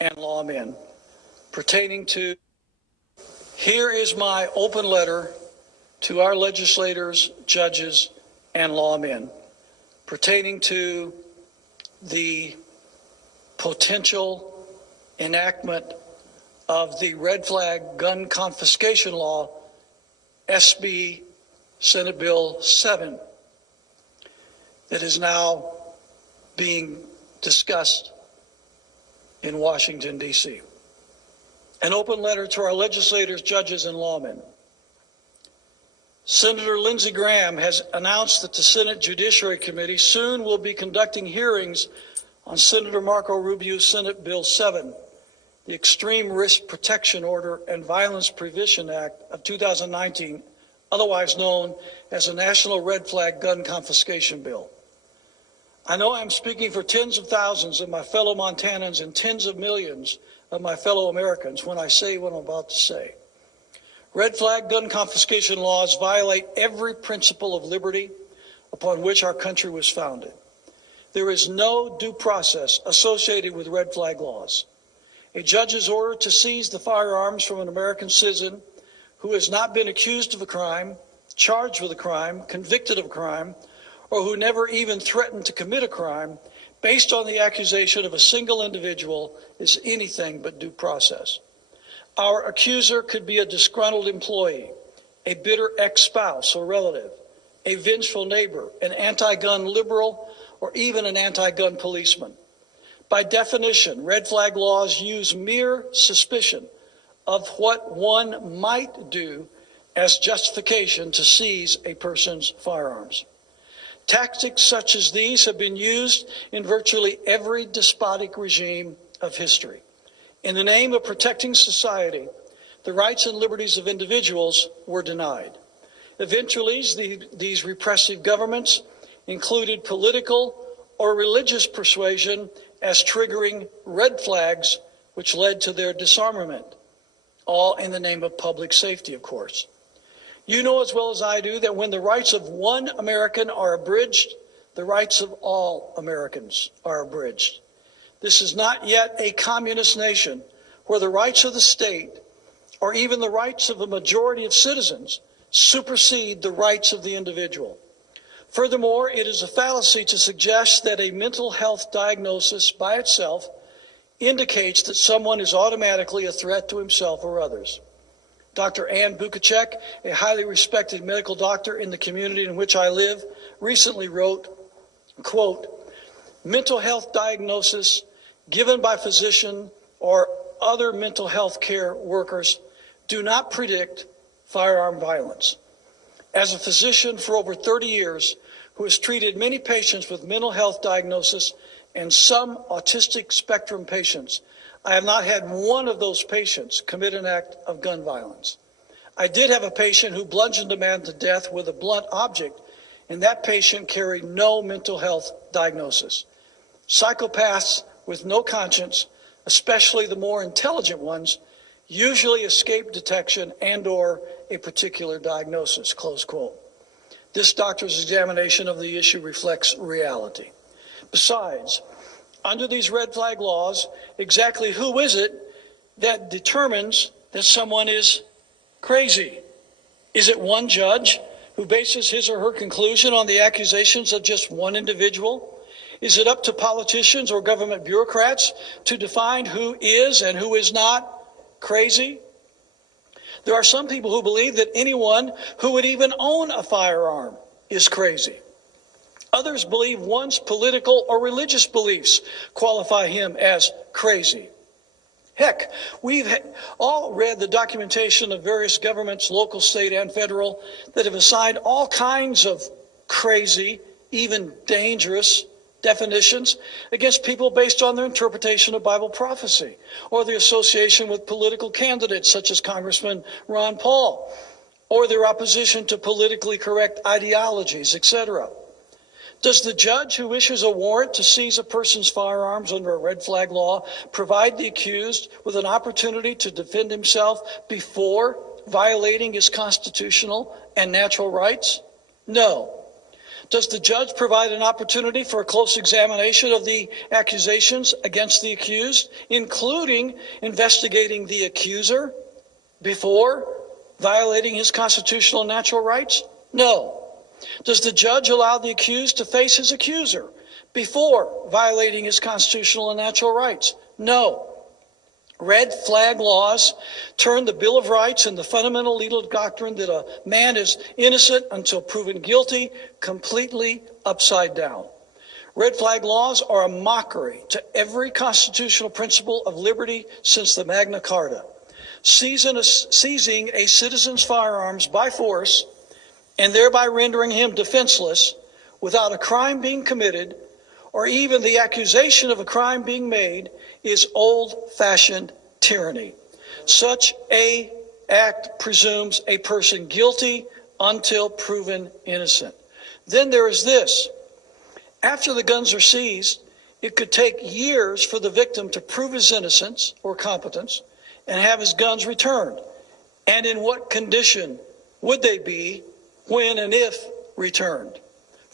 and lawmen pertaining to, here is my open letter to our legislators, judges, and lawmen pertaining to the potential enactment of the red flag gun confiscation law, SB Senate Bill 7, that is now being discussed in Washington, D.C. An open letter to our legislators, judges, and lawmen. Senator Lindsey Graham has announced that the Senate Judiciary Committee soon will be conducting hearings on Senator Marco Rubio's Senate Bill 7, the Extreme Risk Protection Order and Violence Prevention Act of 2019, otherwise known as the National Red Flag Gun Confiscation Bill. I know I'm speaking for tens of thousands of my fellow Montanans and tens of millions of my fellow Americans when I say what I'm about to say. Red flag gun confiscation laws violate every principle of liberty upon which our country was founded. There is no due process associated with red flag laws. A judge's order to seize the firearms from an American citizen who has not been accused of a crime, charged with a crime, convicted of a crime, or who never even threatened to commit a crime based on the accusation of a single individual is anything but due process. Our accuser could be a disgruntled employee, a bitter ex-spouse or relative, a vengeful neighbor, an anti-gun liberal, or even an anti-gun policeman. By definition, red flag laws use mere suspicion of what one might do as justification to seize a person's firearms. Tactics such as these have been used in virtually every despotic regime of history. In the name of protecting society, the rights and liberties of individuals were denied. Eventually, these repressive governments included political or religious persuasion as triggering red flags, which led to their disarmament, all in the name of public safety, of course. You know as well as I do that when the rights of one American are abridged, the rights of all Americans are abridged. This is not yet a communist nation where the rights of the state or even the rights of a majority of citizens supersede the rights of the individual. Furthermore, it is a fallacy to suggest that a mental health diagnosis by itself indicates that someone is automatically a threat to himself or others. Dr. Ann Bukacek, a highly respected medical doctor in the community in which I live, recently wrote, quote, "Mental health diagnosis given by physician or other mental health care workers do not predict firearm violence. As a physician for over 30 years who has treated many patients with mental health diagnosis and some autistic spectrum patients, I have not had one of those patients commit an act of gun violence. I did have a patient who bludgeoned a man to death with a blunt object, and that patient carried no mental health diagnosis. Psychopaths with no conscience, especially the more intelligent ones, usually escape detection and/or a particular diagnosis," close quote. This doctor's examination of the issue reflects reality. Besides, under these red flag laws, exactly who is it that determines that someone is crazy? Is it one judge who bases his or her conclusion on the accusations of just one individual? Is it up to politicians or government bureaucrats to define who is and who is not crazy? There are some people who believe that anyone who would even own a firearm is crazy. Others believe one's political or religious beliefs qualify him as crazy. Heck, we've all read the documentation of various governments, local, state, and federal, that have assigned all kinds of crazy, even dangerous definitions against people based on their interpretation of Bible prophecy or their association with political candidates such as Congressman Ron Paul or their opposition to politically correct ideologies, etc. Does the judge who issues a warrant to seize a person's firearms under a red flag law provide the accused with an opportunity to defend himself before violating his constitutional and natural rights? No. Does the judge provide an opportunity for a close examination of the accusations against the accused, including investigating the accuser before violating his constitutional and natural rights? No. Does the judge allow the accused to face his accuser before violating his constitutional and natural rights? No. Red flag laws turn the Bill of Rights and the fundamental legal doctrine that a man is innocent until proven guilty completely upside down. Red flag laws are a mockery to every constitutional principle of liberty since the Magna Carta. Seizing a citizen's firearms by force and thereby rendering him defenseless without a crime being committed or even the accusation of a crime being made is old-fashioned tyranny. Such an act presumes a person guilty until proven innocent. Then there is this. After the guns are seized, it could take years for the victim to prove his innocence or competence and have his guns returned. And in what condition would they be when and if returned?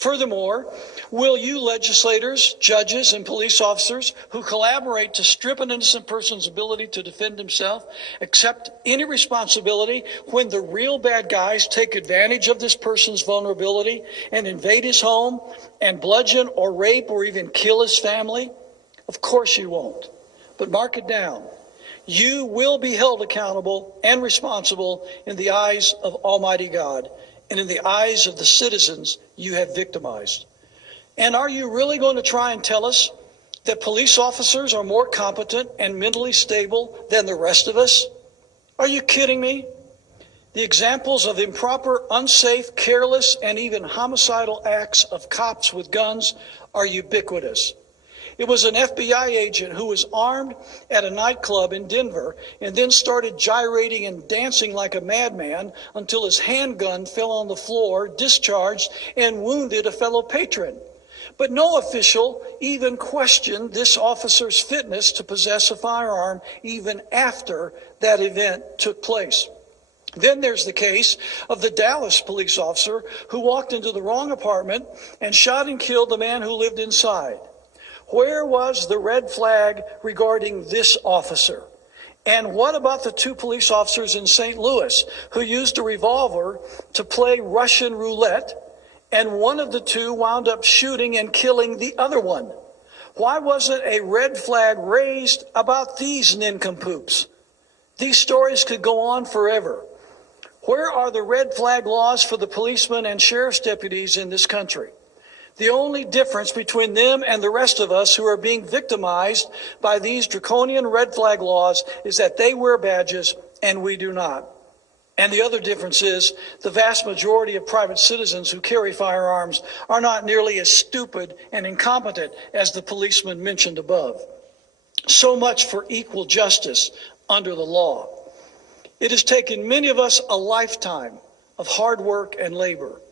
Furthermore, will you legislators, judges, and police officers who collaborate to strip an innocent person's ability to defend himself accept any responsibility when the real bad guys take advantage of this person's vulnerability and invade his home and bludgeon or rape or even kill his family? Of course you won't. But mark it down. You will be held accountable and responsible in the eyes of Almighty God and in the eyes of the citizens you have victimized. And are you really going to try and tell us that police officers are more competent and mentally stable than the rest of us? Are you kidding me? The examples of improper, unsafe, careless, and even homicidal acts of cops with guns are ubiquitous. It was an FBI agent who was armed at a nightclub in Denver and then started gyrating and dancing like a madman until his handgun fell on the floor, discharged, and wounded a fellow patron. But no official even questioned this officer's fitness to possess a firearm even after that event took place. Then there's the case of the Dallas police officer who walked into the wrong apartment and shot and killed the man who lived inside. Where was the red flag regarding this officer? And what about the two police officers in St. Louis who used a revolver to play Russian roulette, and one of the two wound up shooting and killing the other one? Why wasn't a red flag raised about these nincompoops? These stories could go on forever. Where are the red flag laws for the policemen and sheriff's deputies in this country? The only difference between them and the rest of us who are being victimized by these draconian red flag laws is that they wear badges and we do not. And the other difference is the vast majority of private citizens who carry firearms are not nearly as stupid and incompetent as the policemen mentioned above. So much for equal justice under the law. It has taken many of us a lifetime of hard work and labor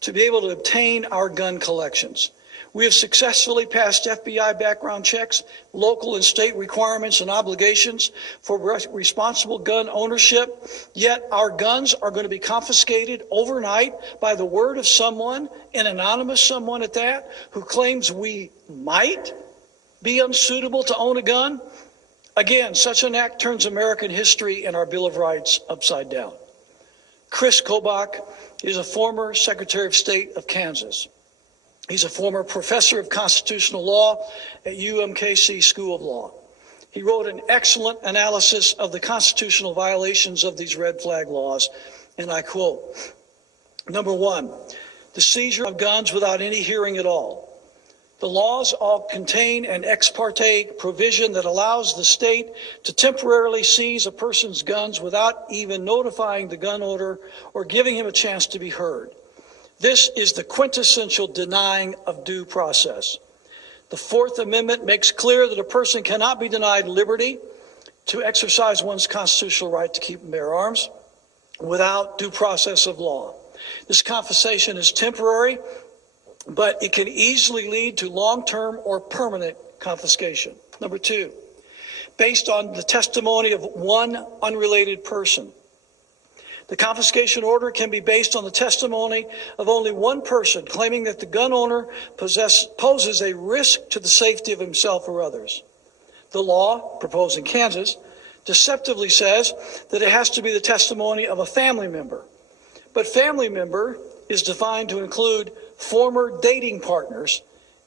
to be able to obtain our gun collections. We have successfully passed FBI background checks, local and state requirements and obligations for responsible gun ownership, yet our guns are going to be confiscated overnight by the word of someone, an anonymous someone at that, who claims we might be unsuitable to own a gun. Again, such an act turns American history and our Bill of Rights upside down. Chris Kobach is a former Secretary of State of Kansas. He's a former professor of constitutional law at UMKC School of Law. He wrote an excellent analysis of the constitutional violations of these red flag laws, and I quote, number one, the seizure of guns without any hearing at all. The laws all contain an ex parte provision that allows the state to temporarily seize a person's guns without even notifying the gun owner or giving him a chance to be heard. This is the quintessential denying of due process. The Fourth Amendment makes clear that a person cannot be denied liberty to exercise one's constitutional right to keep and bear arms without due process of law. This confiscation is temporary, but it can easily lead to long-term or permanent confiscation. Number two, based on the testimony of one unrelated person, The confiscation order can be based on the testimony of only one person claiming that the gun owner poses a risk to the safety of himself or others. The law, proposed in Kansas, deceptively says that it has to be the testimony of a family member. But family member is defined to include former dating partners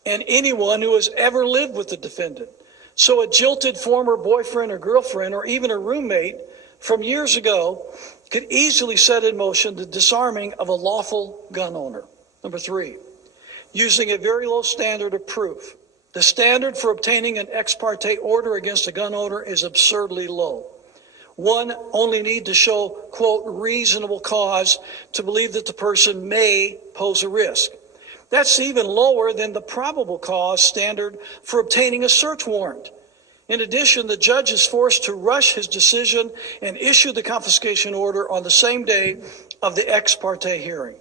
and anyone who has ever lived with the defendant. So a jilted former boyfriend or girlfriend or even a roommate from years ago could easily set in motion the disarming of a lawful gun owner. Number 3, using a very low standard of proof. The standard for obtaining an ex parte order against a gun owner is absurdly low. One only need to show, quote, reasonable cause to believe that the person may pose a risk. That's even lower than the probable cause standard for obtaining a search warrant. In addition, the judge is forced to rush his decision and issue the confiscation order on the same day of the ex parte hearing.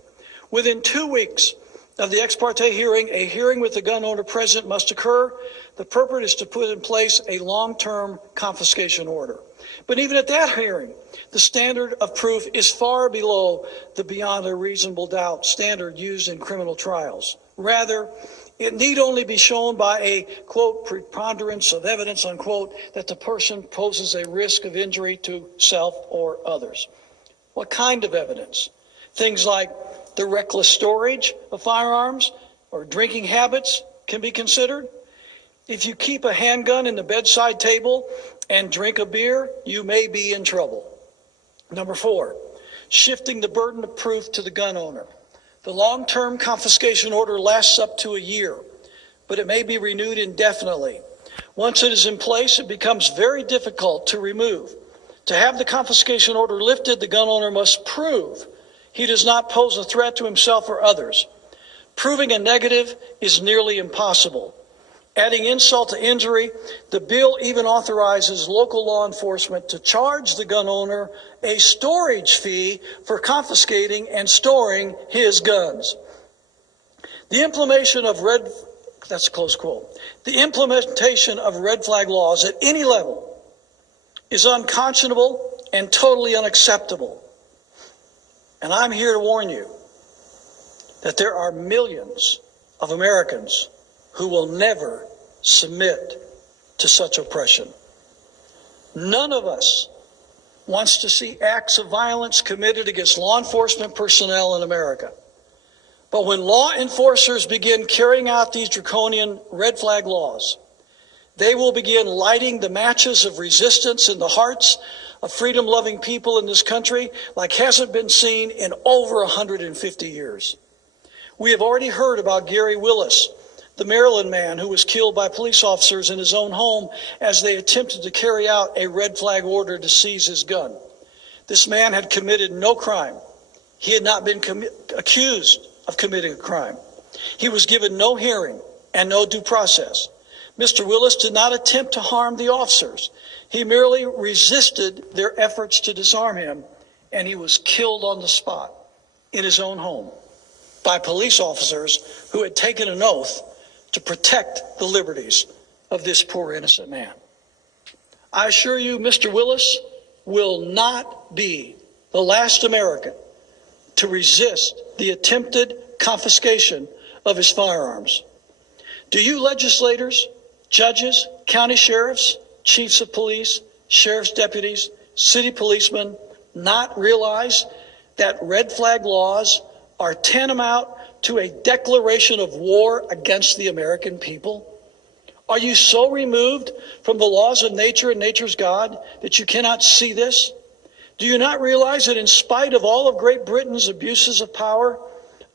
Within 2 weeks of the ex parte hearing, a hearing with the gun owner present must occur. The purpose is to put in place a long-term confiscation order. But even at that hearing, the standard of proof is far below the beyond a reasonable doubt standard used in criminal trials. Rather, it need only be shown by a, quote, preponderance of evidence, unquote, that the person poses a risk of injury to self or others. What kind of evidence? Things like the reckless storage of firearms or drinking habits can be considered. If you keep a handgun in the bedside table and drink a beer, you may be in trouble. Number 4, shifting the burden of proof to the gun owner. The long-term confiscation order lasts up to a year, but it may be renewed indefinitely. Once it is in place, it becomes very difficult to remove. To have the confiscation order lifted, the gun owner must prove he does not pose a threat to himself or others. Proving a negative is nearly impossible. Adding insult to injury, the bill even authorizes local law enforcement to charge the gun owner a storage fee for confiscating and storing his guns. The implementation of red flag laws at any level is unconscionable and totally unacceptable. And I'm here to warn you that there are millions of Americans who will never submit to such oppression. None of us wants to see acts of violence committed against law enforcement personnel in America. But when law enforcers begin carrying out these draconian red flag laws, they will begin lighting the matches of resistance in the hearts of freedom-loving people in this country like hasn't been seen in over 150 years. We have already heard about Gary Willis, the Maryland man who was killed by police officers in his own home as they attempted to carry out a red flag order to seize his gun. This man had committed no crime. He had not been accused of committing a crime. He was given no hearing and no due process. Mr. Willis did not attempt to harm the officers. He merely resisted their efforts to disarm him, and he was killed on the spot in his own home by police officers who had taken an oath to protect the liberties of this poor innocent man. I assure you, Mr. Willis will not be the last American to resist the attempted confiscation of his firearms. Do you legislators, judges, county sheriffs, chiefs of police, sheriff's deputies, city policemen not realize that red flag laws are tantamount to a declaration of war against the American people? Are you so removed from the laws of nature and nature's God that you cannot see this? Do you not realize that in spite of all of Great Britain's abuses of power,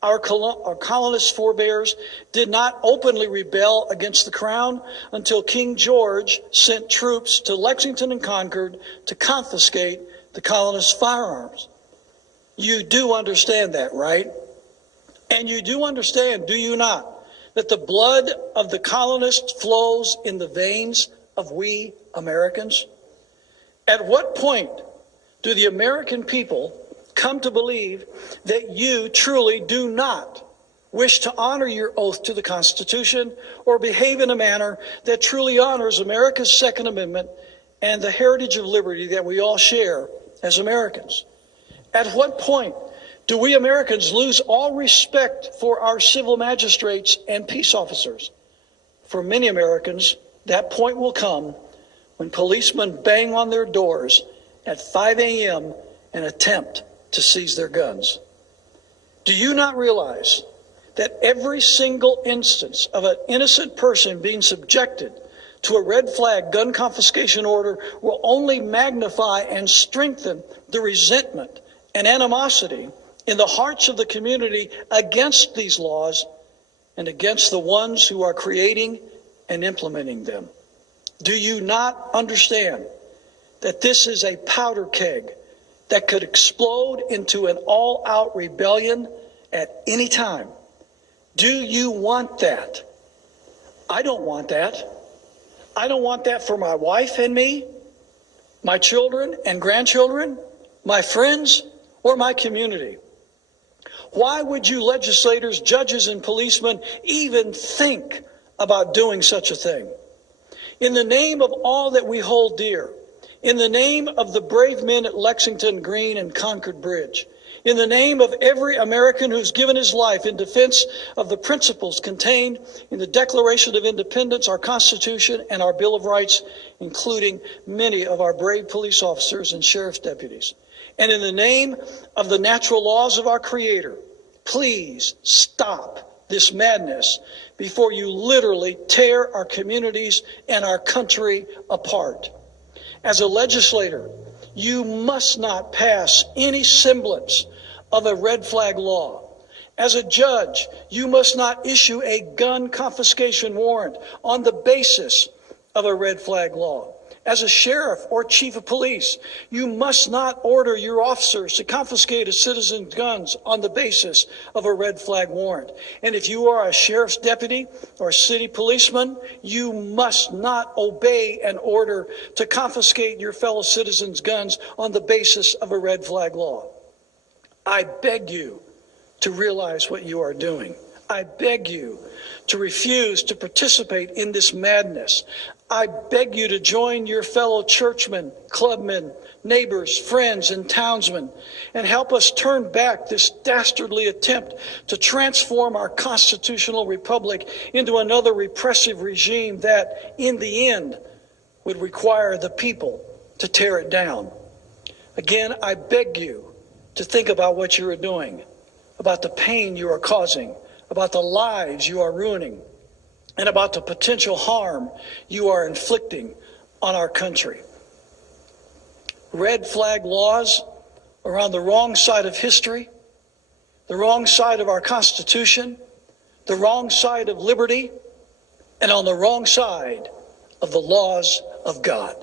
our colonist forebears did not openly rebel against the crown until King George sent troops to Lexington and Concord to confiscate the colonists' firearms? You do understand that, right? And you do understand, do you not, that the blood of the colonists flows in the veins of we Americans? At what point do the American people come to believe that you truly do not wish to honor your oath to the Constitution or behave in a manner that truly honors America's Second Amendment and the heritage of liberty that we all share as Americans? At what point do we Americans lose all respect for our civil magistrates and peace officers? For many Americans, that point will come when policemen bang on their doors at 5 a.m. and attempt to seize their guns. Do you not realize that every single instance of an innocent person being subjected to a red flag gun confiscation order will only magnify and strengthen the resentment and animosity in the hearts of the community against these laws and against the ones who are creating and implementing them? Do you not understand that this is a powder keg that could explode into an all-out rebellion at any time? Do you want that? I don't want that. I don't want that for my wife and me, my children and grandchildren, my friends, or my community. Why would you legislators, judges, and policemen even think about doing such a thing? In the name of all that we hold dear, in the name of the brave men at Lexington, Green, and Concord Bridge, in the name of every American who's given his life in defense of the principles contained in the Declaration of Independence, our Constitution, and our Bill of Rights, including many of our brave police officers and sheriff's deputies, and in the name of the natural laws of our Creator, please stop this madness before you literally tear our communities and our country apart. As a legislator, you must not pass any semblance of a red flag law. As a judge, you must not issue a gun confiscation warrant on the basis of a red flag law. As a sheriff or chief of police, you must not order your officers to confiscate a citizen's guns on the basis of a red flag warrant. And if you are a sheriff's deputy or a city policeman, you must not obey an order to confiscate your fellow citizens' guns on the basis of a red flag law. I beg you to realize what you are doing. I beg you to refuse to participate in this madness. I beg you to join your fellow churchmen, clubmen, neighbors, friends, and townsmen and help us turn back this dastardly attempt to transform our constitutional republic into another repressive regime that, in the end, would require the people to tear it down. Again, I beg you to think about what you are doing, about the pain you are causing, about the lives you are ruining, and about the potential harm you are inflicting on our country. Red flag laws are on the wrong side of history, the wrong side of our Constitution, the wrong side of liberty, and on the wrong side of the laws of God.